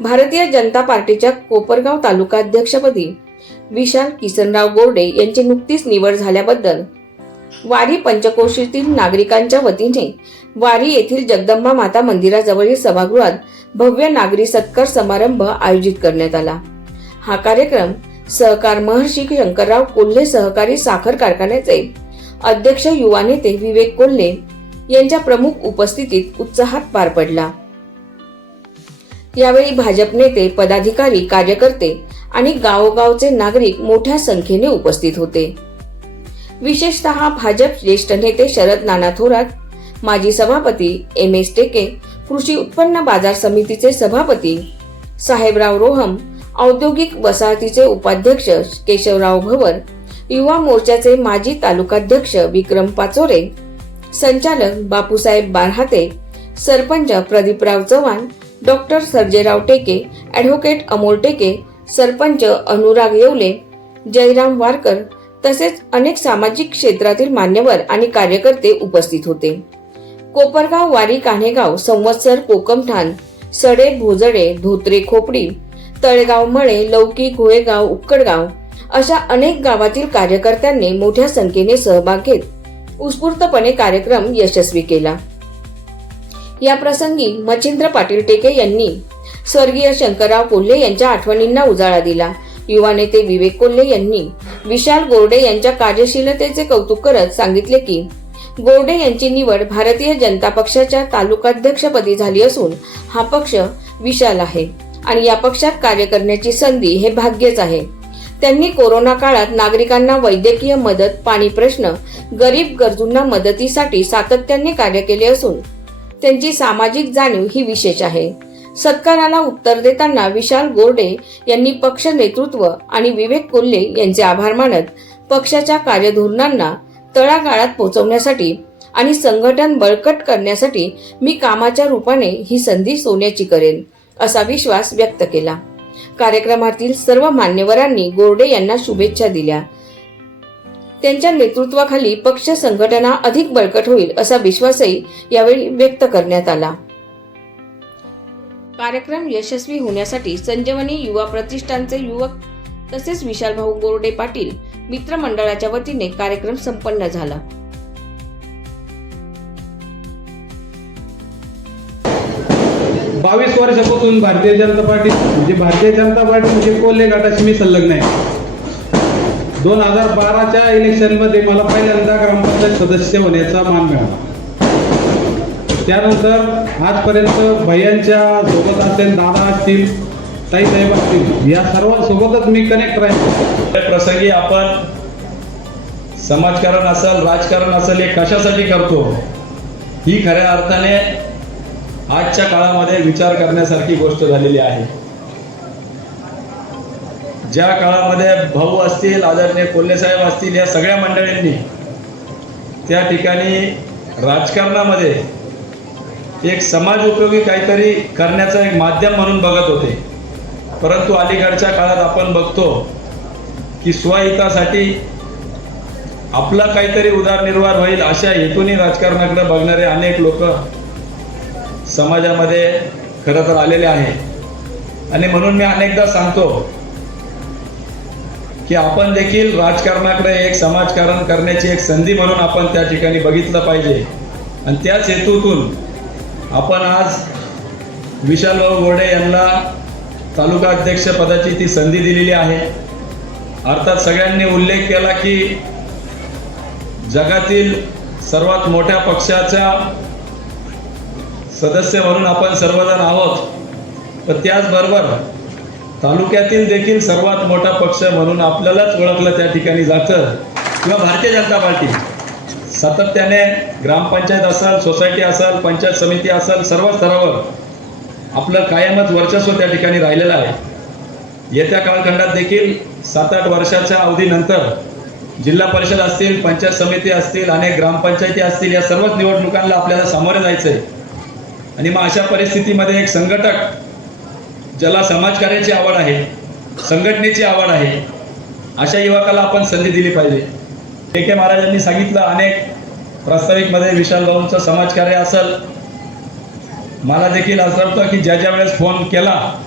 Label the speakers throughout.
Speaker 1: भारतीय जनता पार्टीच्या कोपरगाव तालुका अध्यक्षपदी विशाल किसनराव गोरडे यांची नुकतीच निवड झाल्याबद्दल वारी पंचकोशीतील नागरिकांच्या वतीने वारी येथील जगदंबा माता मंदिराजवळील सभागृहात भव्य नागरी सत्कार समारंभ आयोजित करण्यात आला. हा कार्यक्रम सहकार महर्षी शंकरराव कोल्हे सहकारी साखर कारखान्याचे अध्यक्ष युवा नेते विवेक कोल्हे यांच्या प्रमुख उपस्थितीत उत्साहात पार पडला. यावेळी भाजप नेते पदाधिकारी कार्यकर्ते आणि गावोगावचे नागरिक मोठ्या संख्येने उपस्थित होते. विशेषतः भाजप ज्येष्ठ नेते शरद नाना थोरात माजी सभापती एम एस टेके कृषी उत्पन्न बाजार समितीचे सभापती साहेबराव रोहम औद्योगिक वसाहतीचे उपाध्यक्ष केशवराव भवर युवा मोर्चाचे माजी तालुकाध्यक्ष विक्रम पाचोरे संचालक बापूसाहेब बारहाते सरपंच प्रदीपराव चव्हाण डॉक्टर सर्जेराव टेके ॲडव्होकेट अमोल टेके सरपंच अनुराग येवले जयराम वारकर तसेच अनेक सामाजिक क्षेत्रातील मान्यवर आणि कार्यकर्ते उपस्थित होते. कोपरगाव वारी कान्हेगाव संवत्सर कोकमठाण सडे भोजडे धोत्रे खोपडी तळेगाव मळे लौकी घोळेगाव उक्कडगाव अशा अनेक गावातील कार्यकर्त्यांनी मोठ्या संख्येने सहभाग घेत उत्स्फूर्तपणे कार्यक्रम यशस्वी केला. या प्रसंगी मच्छिंद्र पाटील टेके यांनी स्वर्गीय शंकरराव कोल्हे यांच्या आठवणींना उजाळा दिला. युवा नेते विवेक कोल्हे यांनी विशाल गोरडे यांच्या कार्यशीलतेचे कौतुक करत सांगितले की गोरडे यांची निवड भारतीय जनता पक्षाच्या तालुकाध्यक्षपदी झाली असून हा पक्ष विशाल आहे आणि या पक्षात कार्य करण्याची संधी हे भाग्यच आहे. त्यांनी कोरोना काळात नागरिकांना वैद्यकीय मदत पाणी प्रश्न गरीब गरजूंना मदतीसाठी सातत्याने कार्य केले असून त्यांची सामाजिक जाणीव ही विशेष आहे. सत्काराला उत्तर देताना विशाल गोरडे यांनी पक्ष नेतृत्व आणि विवेक कोल्हे यांचे आभार मानत पक्षाच्या कार्यधोरणांना तळागाळात पोहोचवण्यासाठी आणि संघटन बळकट करण्यासाठी मी कामाच्या रूपाने ही संधी सोन्याची करेन असा विश्वास व्यक्त केला. कार्यक्रमातील सर्व मान्यवरांनी गोरडे यांना शुभेच्छा दिल्या. त्यांच्या नेतृत्वाखाली पक्ष संघटना अधिक बळकट होईल असा विश्वासही यावेळी व्यक्त करण्यात आला. कार्यक्रम यशस्वी होण्यासाठी संजीवनी युवा प्रतिष्ठानचे युवक तसेच विशालभाऊ गोरडे पाटील मित्रमंडळाच्या वतीने कार्यक्रम संपन्न झाला.
Speaker 2: बावीस वर्षापासून भारतीय जनता पार्टी म्हणजे भारतीय जनता पार्टी म्हणजे कोल्हे गटाशी मी संलग्न आहे. दोन हजार बाराच्या इलेक्शनमध्ये मला पहिल्यांदा ग्रामपंचायत सदस्य होण्याचा मान मिळाला. त्यानंतर आजपर्यंत भैयांच्या सोबत असतील दादा असतील ताईसाहेब असतील या सर्वांसोबतच मी कनेक्ट राहील
Speaker 3: त्या प्रसंगी आपण समाजकारण असेल राजकारण असेल हे कशासाठी करतो? ही खऱ्या अर्थाने आजच्या काळामध्ये विचार करण्यासारखी गोष्ट झालेली आहे. ज्या काळामध्ये भाऊ असतील आदरणीय कोल्हे साहेब असतील या सगळ्या मंडळींनी त्या ठिकाणी राजकारणामध्ये एक समाज उपयोगी काहीतरी करण्याचं एक माध्यम म्हणून बघत होते. परंतु अलीकडच्या काळात आपण बघतो की स्वहितासाठी आपला काहीतरी उदारनिर्वाह होईल अशा हेतूने राजकारणाकडे बघणारे अनेक लोक समाजामध्ये खरं तर आलेले आहे. आणि म्हणून मी अनेकदा सांगतो की आपण देखील राजकारणाकडे एक समाजकारण करण्याची एक संधी म्हणून आपण त्या ठिकाणी बघितलं पाहिजे. आणि त्याच हेतूतून आपण आज विशालभाऊ गोडे यांना तालुका अध्यक्ष पदाची ती संधी दिलेली आहे. अर्थात सगळ्यांनी उल्लेख केला की जगातील सर्वात मोठ्या पक्षाच्या सदस्य म्हणून आपण सर्वजण आहोत. पण त्याचबरोबर तालुक्यातील देखील सर्वात मोठा पक्ष म्हणून आपल्यालाच ओळखलं त्या ठिकाणी जातं किंवा भारतीय जनता पार्टी. सातत्याने ग्रामपंचायत असाल सोसायटी असाल पंचायत समिती असाल सर्व स्तरावर आपलं कायमच वर्चस्व त्या ठिकाणी राहिलेलं आहे. येत्या कालखंडात देखील सात आठ वर्षाच्या अवधीनंतर जिल्हा परिषद असतील पंचायत समिती असतील अनेक ग्रामपंचायती असतील या सर्वच निवडणुकांना आपल्याला सामोरे जायचं आहे आणि मग अशा परिस्थितीमध्ये एक संघटक ज्याला समाजकार्याची आवड आहे संघटनेची आवड आहे अशा युवकाला आपण संधी दिली पाहिजे. के के महाराजांनी सांगितलं अनेक प्रास्ताविकमध्ये विशाल भाऊंचं समाजकार्य असेल. मला देखील असं वाटतं की ज्या ज्या वेळेस फोन केला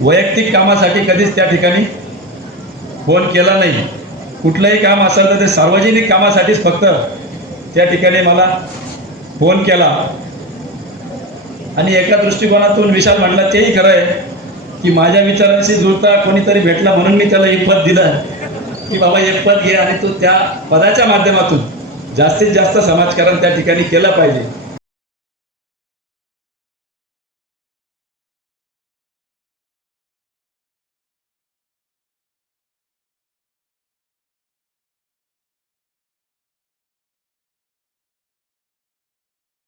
Speaker 3: वैयक्तिक कामासाठी कधीच त्या ठिकाणी फोन केला नाही. कुठलंही काम असेल तर ते सार्वजनिक कामासाठीच फक्त त्या ठिकाणी मला फोन केला. आणि एका दृष्टिकोनातून विशाल म्हटला तेही खरं आहे. की माझ्या विचारांशी जुळता कोणीतरी भेटला म्हणून मी त्याला एक पद दिलं. की बाबा एक पद घे आणि तो त्या पदाच्या माध्यमातून जास्तीत जास्त समाजकारण त्या ठिकाणी केलं पाहिजे.